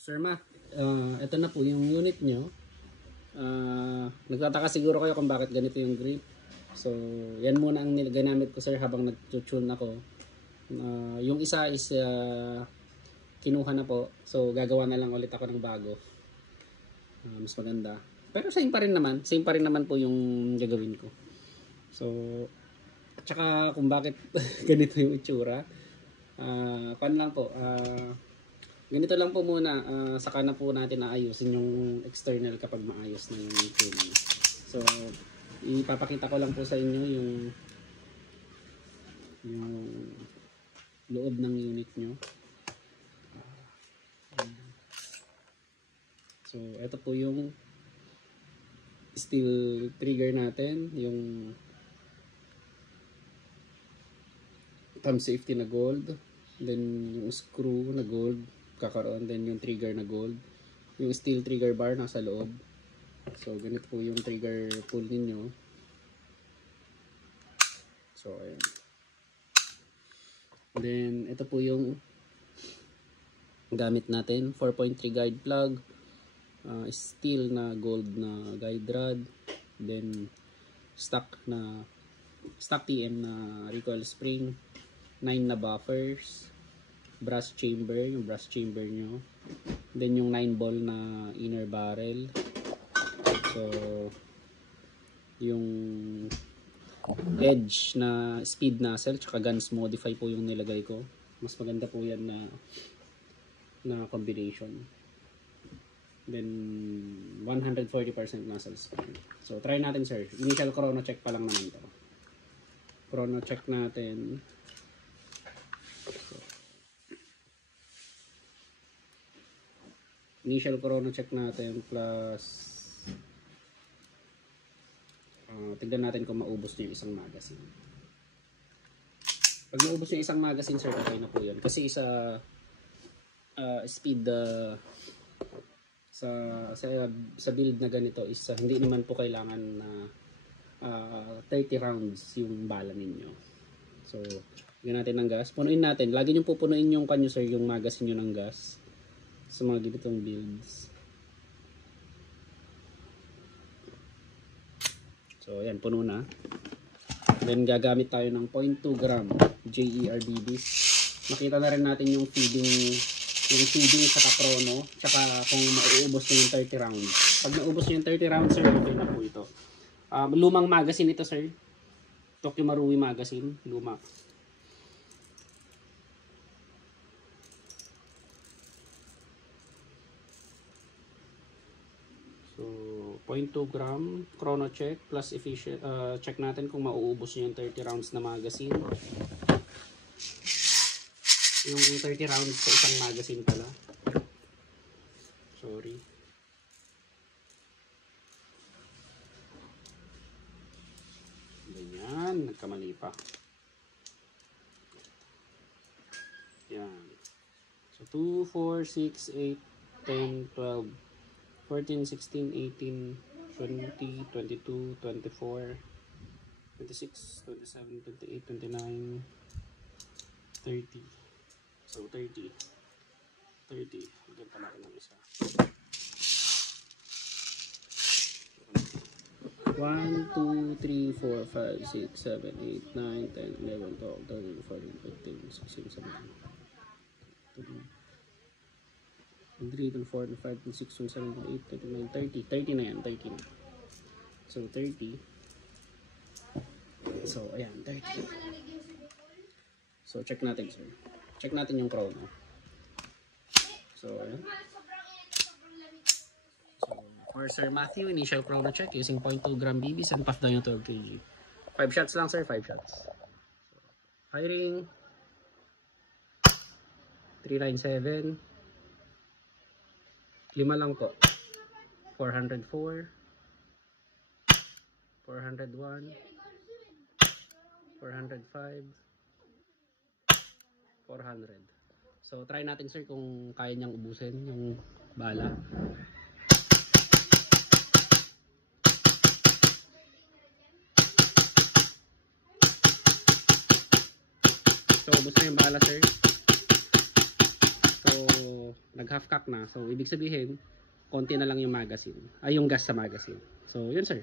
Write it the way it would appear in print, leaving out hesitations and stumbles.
Sir Ma, ito na po yung unit nyo. Nagtataka siguro kayo kung bakit ganito yung grip. So, yan muna ang ginamit ko sir habang nag-tune ako. Yung isa is kinuha na po. So, gagawa na lang ulit ako ng bago. Mas maganda. Pero same pa rin naman. Same pa rin naman po yung gagawin ko. So, at saka kung bakit ganito yung itsura. Pan lang po. Ganito lang po muna. Saka na po natin naayusin yung external kapag maayos na yung tuning. So, ipapakita ko lang po sa inyo yung loob ng unit nyo. So, ito po yung steel trigger natin, yung thumb safety na gold, then yung screw na gold kakaroon, then yung trigger na gold, yung steel trigger bar nasa loob. So, ganito po yung trigger pull ninyo. So, ayan. Then, ito po yung gamit natin, 4.3 guide plug, steel na gold na guide rod, then stock TM na recoil spring, 9 na buffers, brass chamber, yung brass chamber nyo, then yung 9 ball na inner barrel. So, yung edge na speed nozzle tsaka guns modify po yung nilagay ko. Mas maganda po yan na combination. Then 140% nozzle speed. So try natin sir. Initial chrono check pa lang naman to. Chrono check natin. So, initial chrono check natin plus tignan natin kung maubos nyo yung isang magazine. Pag maubos nyo yung isang magazine sir, okay na po yan. Kasi sa speed sa build na ganito is hindi naman po kailangan na 30 rounds yung bala ninyo. So, bigyan natin ng gas. Punuin natin. Lagi nyo pupunuin yung kanyo sir, yung magazine nyo ng gas sa mga ganitong builds. So, ayan, puno na. Then, gagamit tayo ng 0.2 gram JERBBs. Makita na rin natin yung feeding saka chrono, saka kung mauubos na yung 30 rounds. Pag naubos na yung 30 rounds, sir, okay na po ito. Lumang magazine ito, sir. Tokyo Marui magazine. Luma. So, 0.2 gram chrono check plus efficient, check natin kung mauubos niya yung 30 rounds na magazine. Yung 30 rounds sa isang magazine pala. Sorry. Ganyan, nagkamali pa. Yan. So 2, 4, 6, 8, 10, 12, 14, 16, 18, 20, 22, 24, 26, 27, 28, 29, 30. So 30. 30. Maganda natin ng isa. 1, 2, 3, 4, 5, 6, 7, 8, 9, 10, 11, 12, 13, 14, 15, 16, 17, 18, 19, 20, 21, 22, 23, 24, 25, 26, 27, 28, 29, 30. Na yan. 30 na. So 30. So ayan, 30. So check natin sir. Check natin yung chrono. So ayan. So for Sir Matthew, initial chrono check using 0.2 gram BBs and puff down yung 12 kg. 5 shots lang sir, 5 shots. So, firing. 397. 5 lang po. 404. 401. 405. 400. So try natin sir kung kaya niyang ubusin yung bala. So ubos na yung bala sir. So nag half cock na. So ibig sabihin konti na lang yung magazine. Ay yung gas sa magazine. So yun sir.